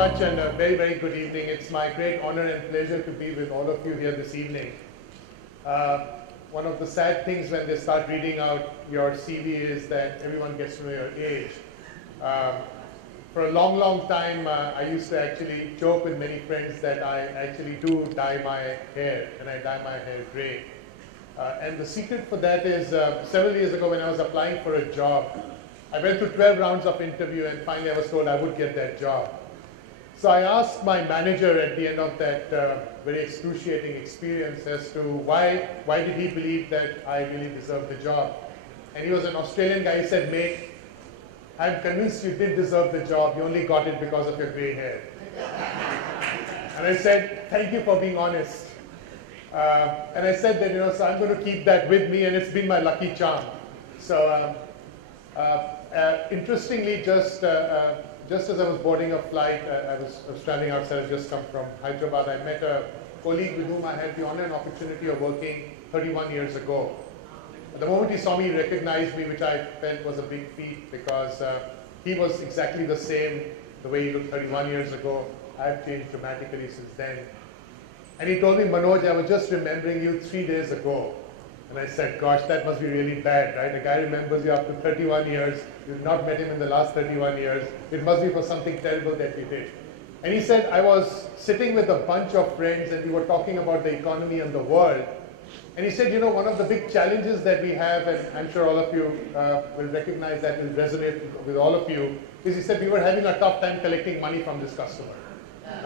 much, and a very, very good evening. It's my great honor and pleasure to be with all of you here this evening. One of the sad things when they start reading out your CV is that everyone gets to know your age. For a long, long time, I used to actually joke with many friends that I actually do dye my hair, and I dye my hair gray. And the secret for that is several years ago when I was applying for a job, I went through 12 rounds of interview and finally I was told I would get that job. So I asked my manager at the end of that very excruciating experience as to why did he believe that I really deserved the job. And he was an Australian guy. He said, "Mate, I'm convinced you did deserve the job. You only got it because of your gray hair." And I said, "Thank you for being honest." And I said that, so I'm going to keep that with me, and it's been my lucky charm. So interestingly, just as I was boarding a flight, I was standing outside. I just come from Hyderabad. I met a colleague with whom I had the honor and opportunity of working 31 years ago. The moment he saw me, he recognized me, which I felt was a big feat because he was exactly the same, the way he looked 31 years ago. I've changed dramatically since then. And he told me, "Manoj, I was just remembering you 3 days ago." And I said, "Gosh, that must be really bad, right? A guy remembers you after 31 years. You've not met him in the last 31 years. It must be for something terrible that you did." And he said, "I was sitting with a bunch of friends and we were talking about the economy and the world." And he said, "One of the big challenges that we have, and I'm sure all of you will recognize that, will resonate with all of you, is," he said, "we were having a tough time collecting money from this customer."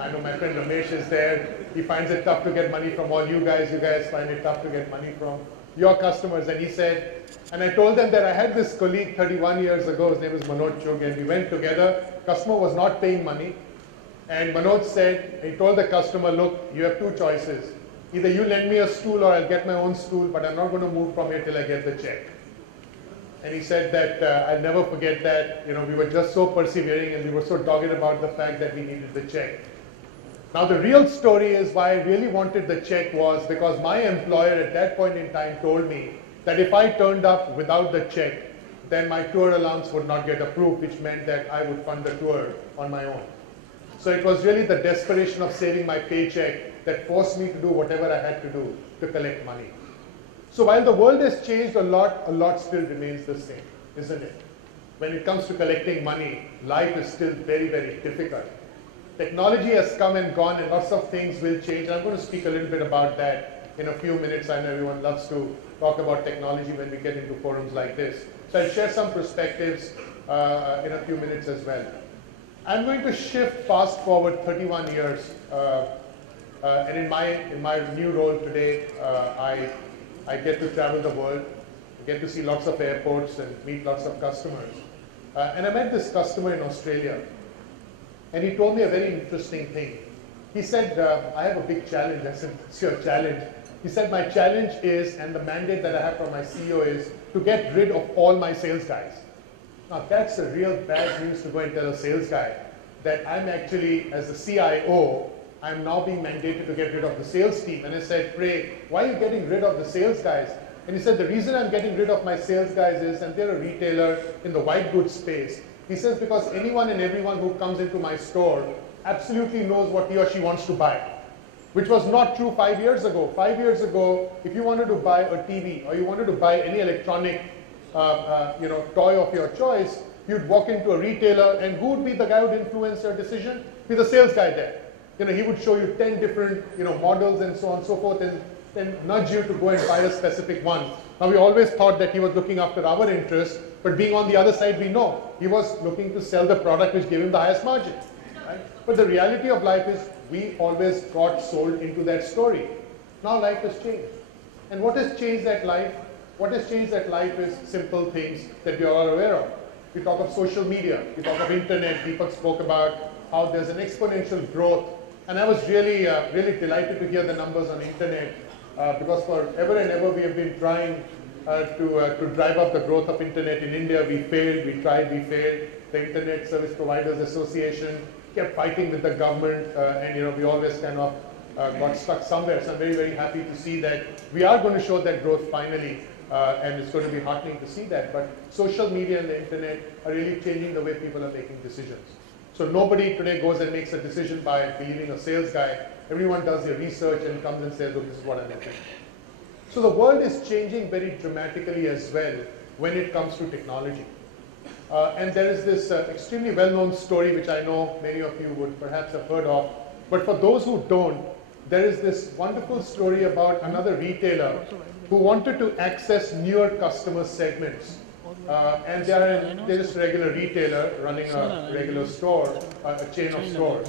I know my friend Ramesh is there. He finds it tough to get money from all you guys. You guys find it tough to get money from your customers. And he said, and I told them that I had this colleague 31 years ago. His name is Manoj Chugh, and we went together. Customer was not paying money. And Manoj said, he told the customer, "Look, you have two choices. Either you lend me a stool or I'll get my own stool, but I'm not going to move from here till I get the check." And he said that I'll never forget that. We were just so persevering and we were so dogged about the fact that we needed the check. Now the real story is why I really wanted the check was because my employer at that point in time told me that if I turned up without the check, then my tour allowance would not get approved, which meant that I would fund the tour on my own. So it was really the desperation of saving my paycheck that forced me to do whatever I had to do to collect money. So while the world has changed a lot still remains the same, isn't it? When it comes to collecting money, life is still very, very difficult. Technology has come and gone and lots of things will change. I'm going to speak a little bit about that in a few minutes. I know everyone loves to talk about technology when we get into forums like this. So I'll share some perspectives in a few minutes as well. I'm going to shift fast forward 31 years. And in my new role today, I get to travel the world. I get to see lots of airports and meet lots of customers. And I met this customer in Australia. And he told me a very interesting thing. He said, "I have a big challenge." I said, "What's your challenge?" He said, "My challenge is, and the mandate that I have from my CEO is, to get rid of all my sales guys." Now that's a real bad news to go and tell a sales guy that I'm actually, as the CIO, I'm now being mandated to get rid of the sales team. And I said, "Pray, why are you getting rid of the sales guys?" And he said, "The reason I'm getting rid of my sales guys is," and they're a retailer in the white goods space, he says, "because anyone and everyone who comes into my store absolutely knows what he or she wants to buy," which was not true 5 years ago. 5 years ago, if you wanted to buy a TV or you wanted to buy any electronic toy of your choice, you'd walk into a retailer, and who would be the guy who would influence your decision? Be the sales guy there. He would show you 10 different models and so on and so forth, and then nudge you to go and buy a specific one. Now we always thought that he was looking after our interests, but being on the other side, we know he was looking to sell the product which gave him the highest margin. Right? But the reality of life is we always got sold into that story. Now life has changed. And what has changed that life? What has changed that life is simple things that we are all aware of. We talk of social media, we talk of internet. Deepak spoke about how there's an exponential growth. And I was really delighted to hear the numbers on internet because forever and ever we have been trying to drive up the growth of internet in India. We failed, we tried, we failed. The Internet Service Providers Association kept fighting with the government, and we always kind of got stuck somewhere. So I'm very, very happy to see that we are going to show that growth finally, and it's going to be heartening to see that. But social media and the internet are really changing the way people are making decisions. So nobody today goes and makes a decision by believing a sales guy. Everyone does their research and comes and says, look, this is what I'm making. So the world is changing very dramatically as well when it comes to technology. And there is this extremely well-known story which I know many of you would perhaps have heard of. But for those who don't, there is this wonderful story about another retailer who wanted to access newer customer segments. And they're just a regular retailer running a regular store, a chain of stores.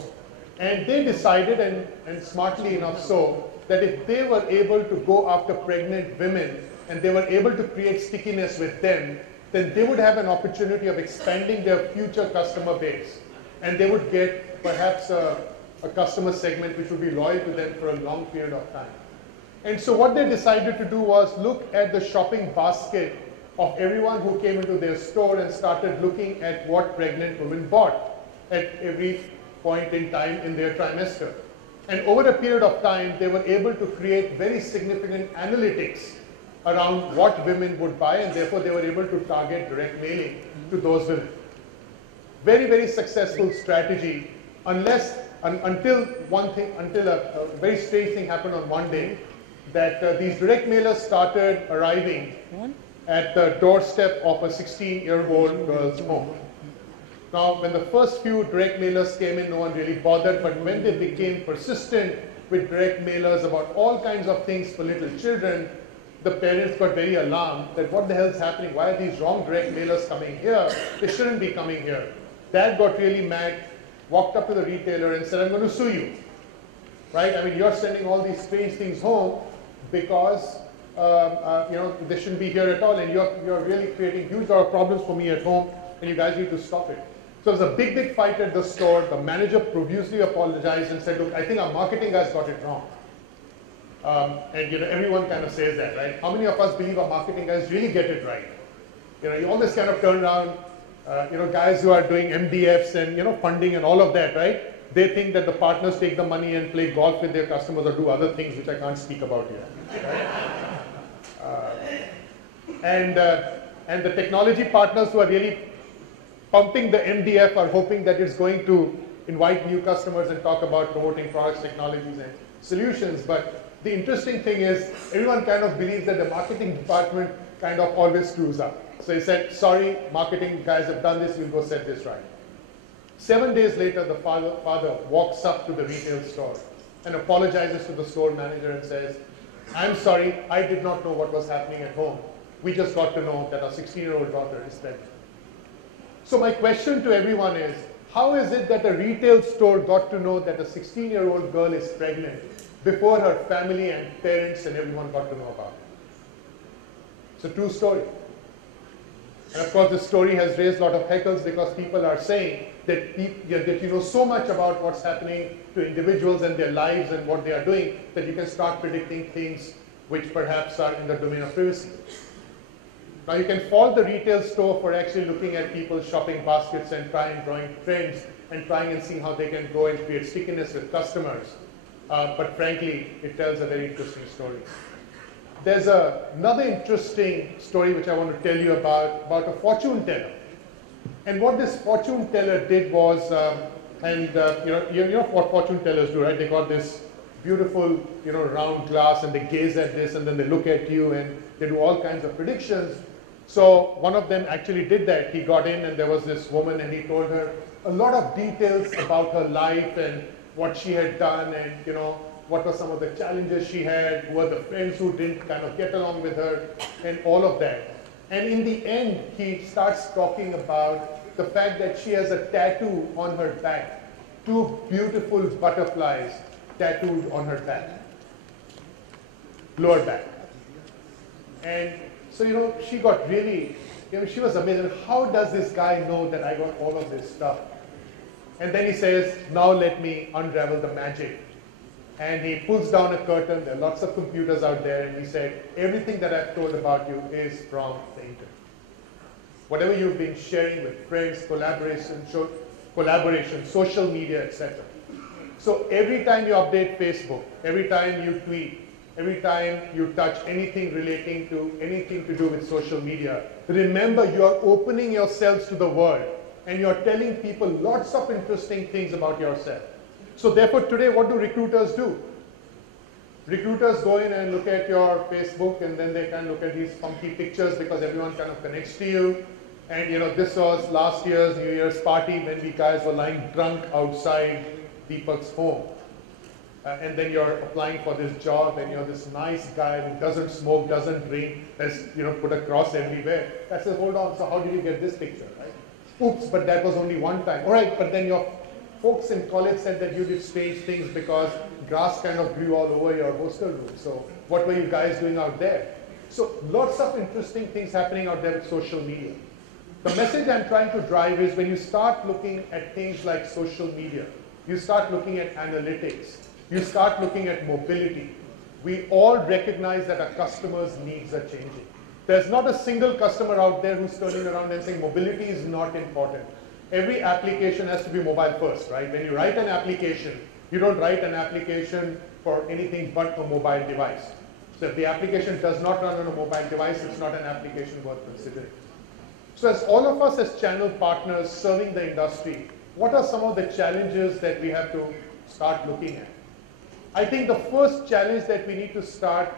And they decided, and smartly enough so, that if they were able to go after pregnant women and they were able to create stickiness with them, then they would have an opportunity of expanding their future customer base. And they would get perhaps a customer segment which would be loyal to them for a long period of time. And so what they decided to do was look at the shopping basket of everyone who came into their store and started looking at what pregnant women bought at every point in time in their trimester. And over a period of time, they were able to create very significant analytics around what women would buy, and therefore they were able to target direct mailing to those women. Very, very successful strategy, until a very strange thing happened on one day, that these direct mailers started arriving at the doorstep of a 16-year-old girl's home. Now, when the first few direct mailers came in, no one really bothered, but when they became persistent with direct mailers about all kinds of things for little children, the parents got very alarmed that what the hell is happening? Why are these wrong direct mailers coming here? They shouldn't be coming here. Dad got really mad, walked up to the retailer and said, I'm going to sue you. Right? I mean, you're sending all these strange things home because they shouldn't be here at all, and you're really creating huge lot of problems for me at home, and you guys need to stop it. So there was a big, big fight at the store. The manager profusely apologized and said, look, I think our marketing guys got it wrong. And everyone kind of says that, right? How many of us believe our marketing guys really get it right? You always kind of turn around, guys who are doing MDFs and funding and all of that, right? They think that the partners take the money and play golf with their customers or do other things which I can't speak about here. Right? And the technology partners who are really pumping the MDF are hoping that it's going to invite new customers and talk about promoting products, technologies, and solutions. But the interesting thing is everyone kind of believes that the marketing department kind of always screws up. So he said, sorry, marketing guys have done this, we'll go set this right. 7 days later, the father walks up to the retail store and apologizes to the store manager and says, I'm sorry, I did not know what was happening at home. We just got to know that our 16-year-old daughter is pregnant. So my question to everyone is, how is it that a retail store got to know that a 16-year-old girl is pregnant before her family and parents and everyone got to know about it? It's a true story. And of course, this story has raised a lot of heckles because people are saying that you know so much about what's happening to individuals and their lives and what they are doing that you can start predicting things which perhaps are in the domain of privacy. Now you can fault the retail store for actually looking at people's shopping baskets and drawing trends and trying and seeing how they can go and create stickiness with customers. But frankly, it tells a very interesting story. There's another interesting story which I want to tell you about a fortune teller. And what this fortune teller did was, you know what fortune tellers do, right? They got this beautiful, round glass, and they gaze at this, and then they look at you, and they do all kinds of predictions. So one of them actually did that. He got in, and there was this woman, and he told her a lot of details about her life and what she had done, and what were some of the challenges she had, who were the friends who didn't kind of get along with her, and all of that. And in the end, he starts talking about the fact that she has a tattoo on her back, 2 beautiful butterflies tattooed on her back, lower back. And so, she got really, she was amazed. How does this guy know that I got all of this stuff? And then he says, now let me unravel the magic. And he pulls down a curtain. There are lots of computers out there. And he said, everything that I've told about you is from the internet. Whatever you've been sharing with friends, collaboration, social media, etc. So every time you update Facebook, every time you tweet, every time you touch anything relating to anything to do with social media, remember you are opening yourselves to the world. and you're telling people lots of interesting things about yourself. So therefore today, what do recruiters do? Recruiters go in and look at your Facebook, and then they can look at these funky pictures because everyone kind of connects to you. And you know, this was last year's New Year's party when we guys were lying drunk outside Deepak's home. And then you're applying for this job, and you're this nice guy who doesn't smoke, doesn't drink, has put a cross everywhere. I said, hold on, so how did you get this picture, right? Oops, but that was only one time. All right, but then your folks in college said that you did strange things because grass kind of grew all over your hostel room. So what were you guys doing out there? So lots of interesting things happening out there with social media. The message I'm trying to drive is when you start looking at things like social media, you start looking at analytics, you start looking at mobility. We all recognize that our customers' needs are changing. There's not a single customer out there who's turning around and saying mobility is not important. Every application has to be mobile first, right? When you write an application, you don't write an application for anything but a mobile device. So if the application does not run on a mobile device, it's not an application worth considering. So as all of us as channel partners serving the industry, what are some of the challenges that we have to start looking at? I think the first challenge that we need to start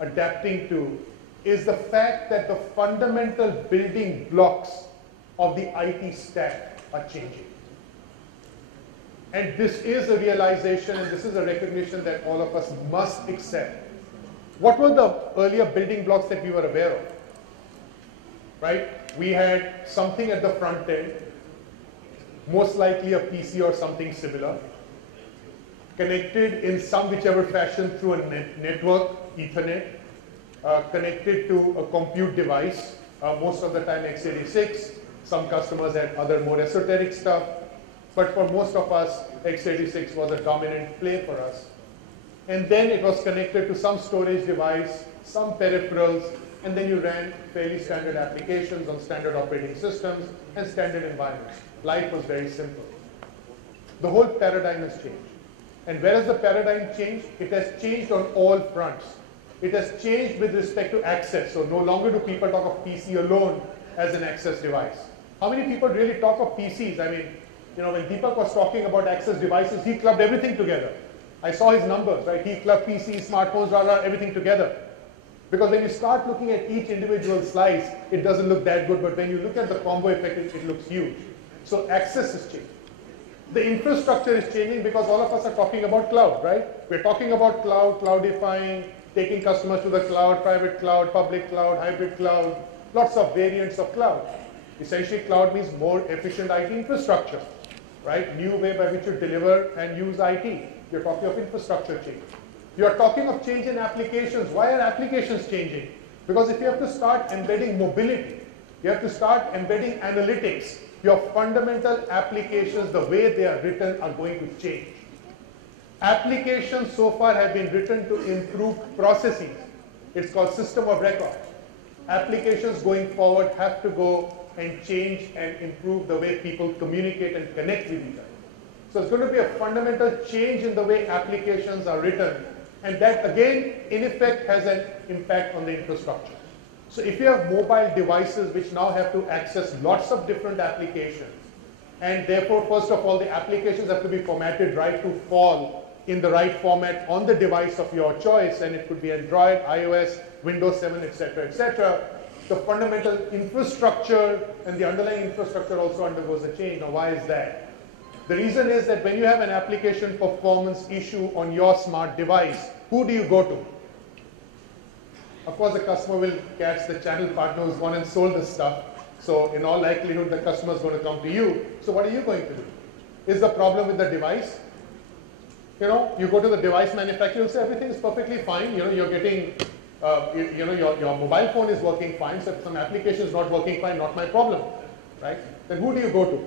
adapting to is the fact that the fundamental building blocks of the IT stack are changing. And this is a realization, and this is a recognition that all of us must accept. What were the earlier building blocks that we were aware of? Right? We had something at the front end, most likely a PC or something similar, connected in some whichever fashion through a network, Ethernet, connected to a compute device, most of the time x86. Some customers had other more esoteric stuff, but for most of us, x86 was a dominant play for us. And then it was connected to some storage device, some peripherals, and then you ran fairly standard applications on standard operating systems and standard environments. Life was very simple. The whole paradigm has changed. And where has the paradigm changed? It has changed on all fronts. It has changed with respect to access. So no longer do people talk of PC alone as an access device. How many people really talk of PCs? I mean, when Deepak was talking about access devices, he clubbed everything together. I saw his numbers, right? He clubbed PCs, smartphones, everything together. Because when you start looking at each individual slice, it doesn't look that good, but when you look at the combo effect, it looks huge. So access is changing. The infrastructure is changing because all of us are talking about cloud, right? We're talking about cloud, cloudifying, taking customers to the cloud, private cloud, public cloud, hybrid cloud, lots of variants of cloud. Essentially, cloud means more efficient IT infrastructure, right? New way by which you deliver and use IT. You're talking of infrastructure change. You're talking of change in applications. Why are applications changing? Because if you have to start embedding mobility, you have to start embedding analytics, your fundamental applications, the way they are written, are going to change. Applications so far have been written to improve processes. It's called system of record. Applications going forward have to go and change and improve the way people communicate and connect with each other. So it's going to be a fundamental change in the way applications are written. And that, again, in effect, has an impact on the infrastructure. So if you have mobile devices which now have to access lots of different applications, and therefore, first of all, the applications have to be formatted right to fall in the right format on the device of your choice, and it could be Android, iOS, Windows 7, etc., etc. The fundamental infrastructure and the underlying infrastructure also undergoes a change. Now, why is that? The reason is that when you have an application performance issue on your smart device, who do you go to? Of course, the customer will catch the channel partner who's gone and sold the stuff. So in all likelihood, the customer is going to come to you. So what are you going to do? Is the problem with the device? You go to the device manufacturer, you'll say everything is perfectly fine. You're getting, your mobile phone is working fine. So if some application is not working fine, not my problem, right? Then who do you go to?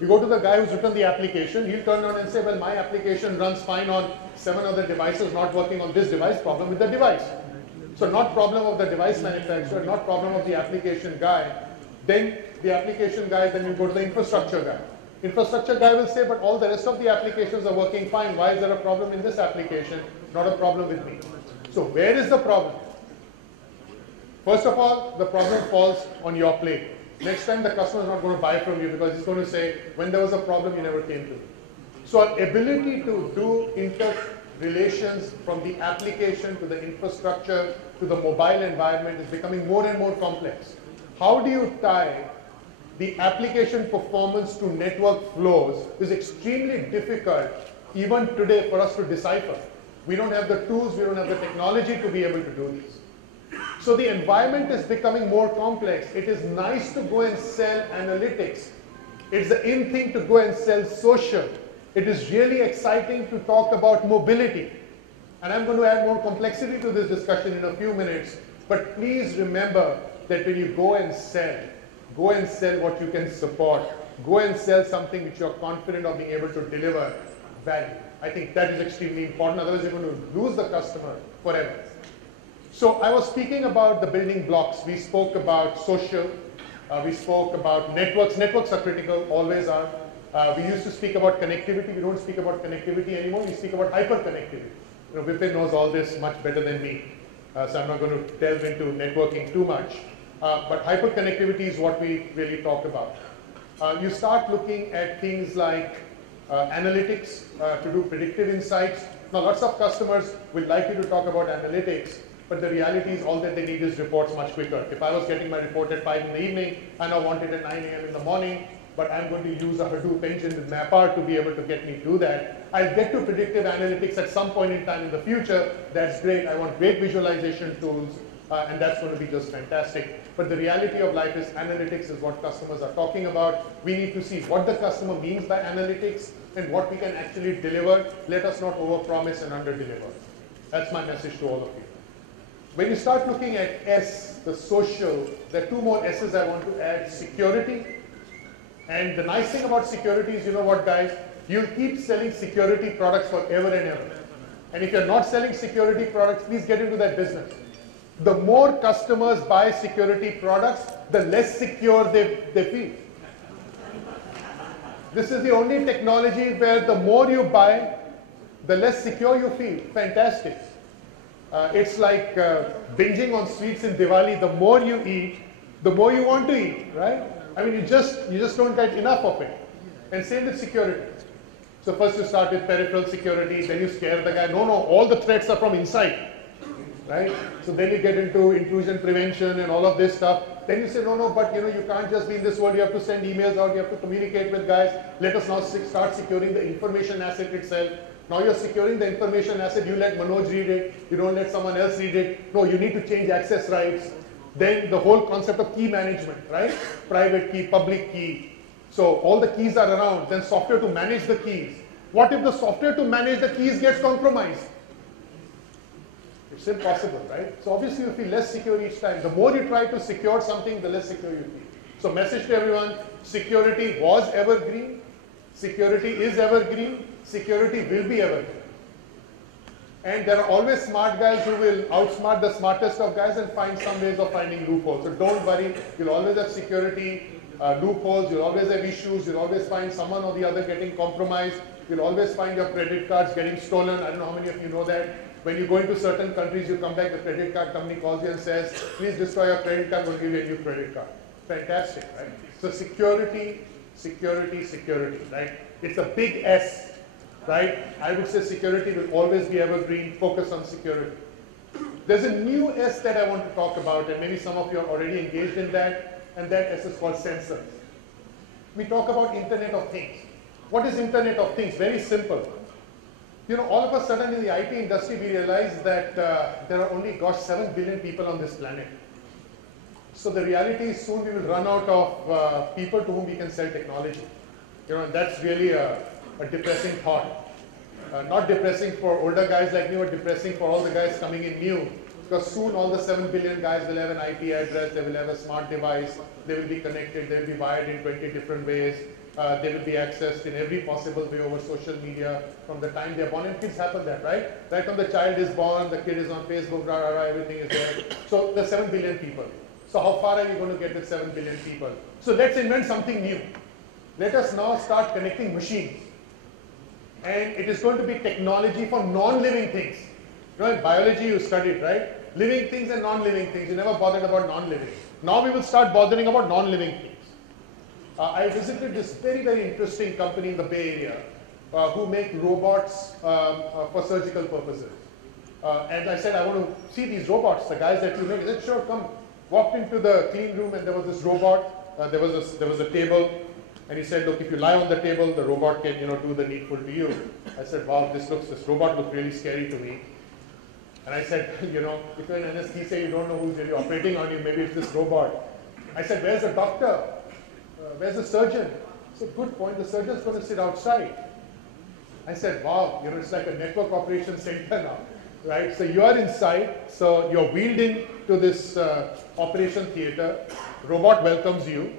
You go to the guy who's written the application. He'll turn around and say, well, my application runs fine on 7 other devices, not working on this device. Problem with the device. So not problem of the device manufacturer, not problem of the application guy. Then the application guy, then you go to the infrastructure guy. Infrastructure guy will say, but all the rest of the applications are working fine. Why is there a problem in this application? Not a problem with me. So where is the problem? First of all, the problem falls on your plate. next time the customer is not going to buy from you because he's going to say, when there was a problem, you never came to me. So our ability to do interrelations from the application to the infrastructure to the mobile environment is becoming more and more complex. How do you tie the application performance to network flows is extremely difficult even today for us to decipher. We don't have the tools, we don't have the technology to be able to do this. So the environment is becoming more complex. It is nice to go and sell analytics. It's the in thing to go and sell social. It is really exciting to talk about mobility. And I'm going to add more complexity to this discussion in a few minutes. But please remember that when you go and sell what you can support. Go and sell something which you're confident of being able to deliver value. I think that is extremely important. Otherwise, you're going to lose the customer forever. So I was speaking about the building blocks. We spoke about social. We spoke about networks. Networks are critical, always are. We used to speak about connectivity. We don't speak about connectivity anymore. We speak about hyperconnectivity. You know, Vipin knows all this much better than me. So I'm not going to delve into networking too much. But hyperconnectivity is what we really talk about. You start looking at things like analytics to do predictive insights. Now, lots of customers will like you to talk about analytics, but the reality is all that they need is reports much quicker. If I was getting my report at 5 in the evening, and I want it at 9 a.m. in the morning, but I'm going to use a Hadoop engine with MapR to be able to get me to do that. I'll get to predictive analytics at some point in time in the future. That's great. I want great visualization tools, and that's going to be just fantastic. But the reality of life is analytics is what customers are talking about. We need to see what the customer means by analytics and what we can actually deliver. Let us not overpromise and underdeliver. That's my message to all of you. When you start looking at S, the social, there are two more S's I want to add, security. And the nice thing about security is, you know what, guys? You'll keep selling security products forever and ever. And if you're not selling security products, please get into that business. The more customers buy security products, the less secure they feel. This is the only technology where the more you buy, the less secure you feel. Fantastic. It's like binging on sweets in Diwali. The more you eat, the more you want to eat, right? I mean, you just don't get enough of it. And same with security. So first you start with peripheral security, then you scare the guy. No, all the threats are from inside, right? So then you get into intrusion prevention and all of this stuff. Then you say, no, but you can't just be in this world. You have to send emails out. You have to communicate with guys. Let us now start securing the information asset itself. Now you're securing the information asset. You let Manoj read it. You don't let someone else read it. No, you need to change access rights. Then the whole concept of key management, right? Private key, public key. So all the keys are around. Then software to manage the keys. What if the software to manage the keys gets compromised? It's impossible, right? So obviously you feel less secure each time. The more you try to secure something, the less secure you feel. So message to everyone, security was evergreen. Security is evergreen. Security will be evergreen. And there are always smart guys who will outsmart the smartest of guys and find some ways of finding loopholes. So don't worry, you'll always have security loopholes, you'll always have issues, you'll always find someone or the other getting compromised, you'll always find your credit cards getting stolen. I don't know how many of you know that. When you go into certain countries, you come back, the credit card company calls you and says, please destroy your credit card, we'll give you a new credit card. Fantastic, right? So security, right? It's a big S. Right? I would say security will always be evergreen, focus on security. There's a new S that I want to talk about, and maybe some of you are already engaged in that, and that S is called sensors. We talk about Internet of Things. What is Internet of Things? Very simple. All of a sudden in the IT industry, we realize that there are only, 7 billion people on this planet. So the reality is soon we will run out of people to whom we can sell technology. And that's really a depressing thought. Not depressing for older guys like me, but depressing for all the guys coming in new. Because soon all the 7 billion guys will have an IP address, they will have a smart device, they will be connected, they will be wired in 20 different ways, they will be accessed in every possible way over social media from the time they are born. And kids happen that, right? Right when the child is born, the kid is on Facebook, everything is there. So there's 7 billion people. So how far are we going to get with 7 billion people? So let's invent something new. Let us now start connecting machines. And it is going to be technology for non-living things. In biology you studied, right? Living things and non-living things. You never bothered about non-living. Now we will start bothering about non-living things. I visited this very, very interesting company in the Bay Area who make robots for surgical purposes. And I said, I want to see these robots, the guys that you make. He said, sure, come. Walked into the clean room and there was this robot. There was a table. And he said, look, if you lie on the table, the robot can, do the needful to you. I said, wow, this robot looks really scary to me. And I said, if you're in anesthesia, you don't know who's really operating on you. Maybe it's this robot. I said, where's the doctor? Where's the surgeon? He said, good point. The surgeon's going to sit outside. I said, wow, it's like a network operations center now, right? So you are inside. So you're wheeled in to this operation theater. Robot welcomes you.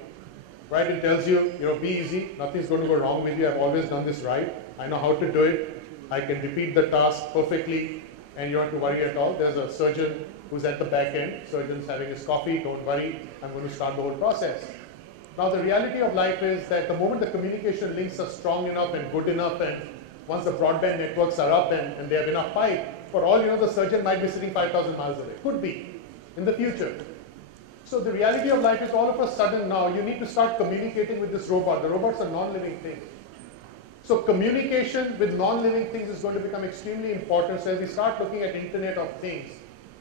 Right, it tells you, be easy, nothing's going to go wrong with you, I've always done this right, I know how to do it, I can repeat the task perfectly, and you don't have to worry at all. There's a surgeon who's at the back end, surgeon's having his coffee, don't worry, I'm going to start the whole process. Now the reality of life is that the moment the communication links are strong enough and good enough, and once the broadband networks are up and they have enough pipe, for all the surgeon might be sitting 5,000 miles away, could be, in the future. So the reality of life is all of a sudden now you need to start communicating with this robot. The robots are non-living things. So communication with non-living things is going to become extremely important. So as we start looking at Internet of Things,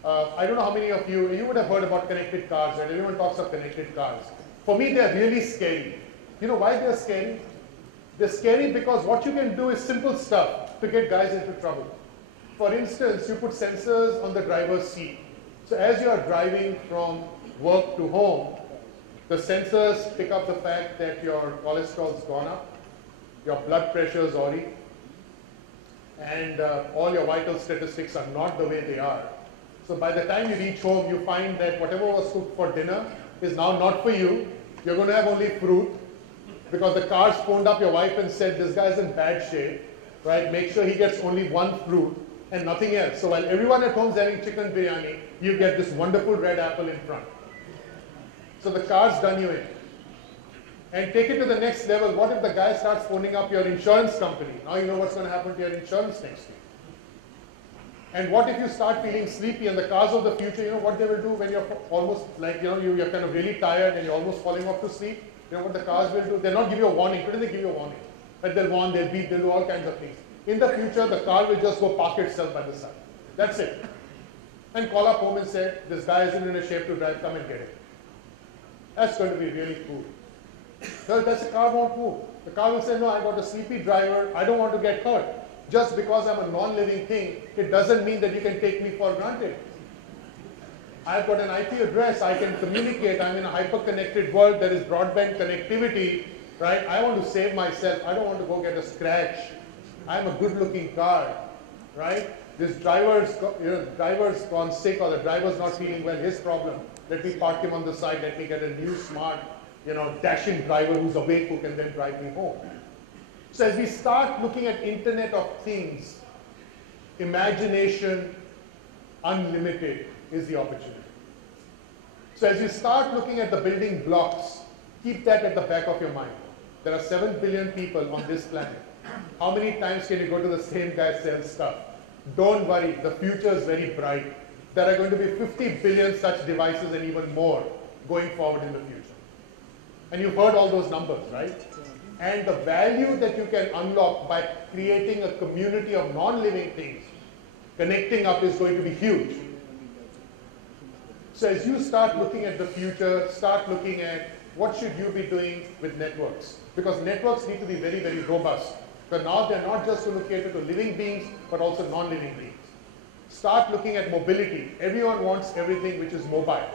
I don't know how many of you would have heard about connected cars, right? Everyone talks of connected cars. For me, they're really scary. You know why they're scary? They're scary because what you can do is simple stuff to get guys into trouble. For instance, you put sensors on the driver's seat. So as you are driving from work to home, the sensors pick up the fact that your cholesterol's gone up, your blood pressure is already, and all your vital statistics are not the way they are. So by the time you reach home, you find that whatever was cooked for dinner is now not for you. You're going to have only fruit because the car's phoned up your wife and said, this guy's in bad shape, right? Make sure he gets only one fruit and nothing else. So while everyone at home is having chicken biryani, you get this wonderful red apple in front. So the car's done you in. And take it to the next level. What if the guy starts phoning up your insurance company? Now you know what's going to happen to your insurance next week. And what if you start feeling sleepy and the cars of the future, what they will do when you're almost like, you're kind of really tired and you're almost falling off to sleep? You know what the cars will do? They'll not give you a warning. Today they give you a warning. But they'll warn, they'll beep, they'll do all kinds of things. In the future, the car will just go park itself by the side. That's it. And call up home and say, this guy isn't in a shape to drive, come and get him. That's going to be really cool. So the car won't move. The car will say, no, I got a sleepy driver, I don't want to get hurt. Just because I'm a non-living thing, it doesn't mean that you can take me for granted. I've got an IP address, I can communicate, I'm in a hyper-connected world, there is broadband connectivity, right? I want to save myself, I don't want to go get a scratch. I'm a good-looking car, right? This driver's gone sick or the driver's not feeling well, his problem. Let me park him on the side, let me get a new smart, dashing driver who's awake who can then drive me home. So as we start looking at Internet of Things, imagination unlimited is the opportunity. So as you start looking at the building blocks, keep that at the back of your mind. There are 7 billion people on this planet. How many times can you go to the same guy sell stuff? Don't worry, the future is very bright. There are going to be 50 billion such devices and even more going forward in the future. And you've heard all those numbers, right? And the value that you can unlock by creating a community of non-living things, connecting up, is going to be huge. So as you start looking at the future, start looking at what should you be doing with networks. Because networks need to be very, very robust. Because now they're not just going to cater to living beings, but also non-living beings. Start looking at mobility. Everyone wants everything which is mobile.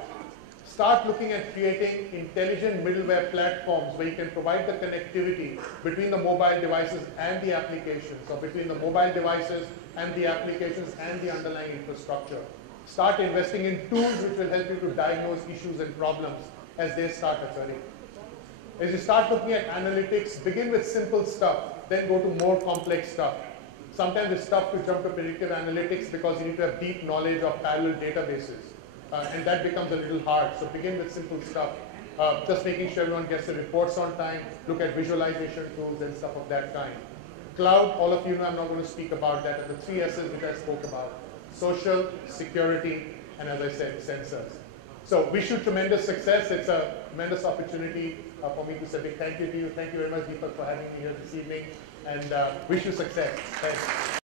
Start looking at creating intelligent middleware platforms where you can provide the connectivity between the mobile devices and the applications, or between the mobile devices and the applications and the underlying infrastructure. Start investing in tools which will help you to diagnose issues and problems as they start occurring. As you start looking at analytics, begin with simple stuff, then go to more complex stuff. Sometimes it's tough to jump to predictive analytics because you need to have deep knowledge of parallel databases. And that becomes a little hard. So begin with simple stuff. Just making sure everyone gets the reports on time, look at visualization tools and stuff of that kind. Cloud, all of you know I'm not going to speak about that, and the 3 S's which I spoke about. Social, security, and as I said, sensors. So wish you tremendous success. It's a tremendous opportunity for me to say a big thank you to you. Thank you very much, Deepak, for having me here this evening, and wish you success. Thanks.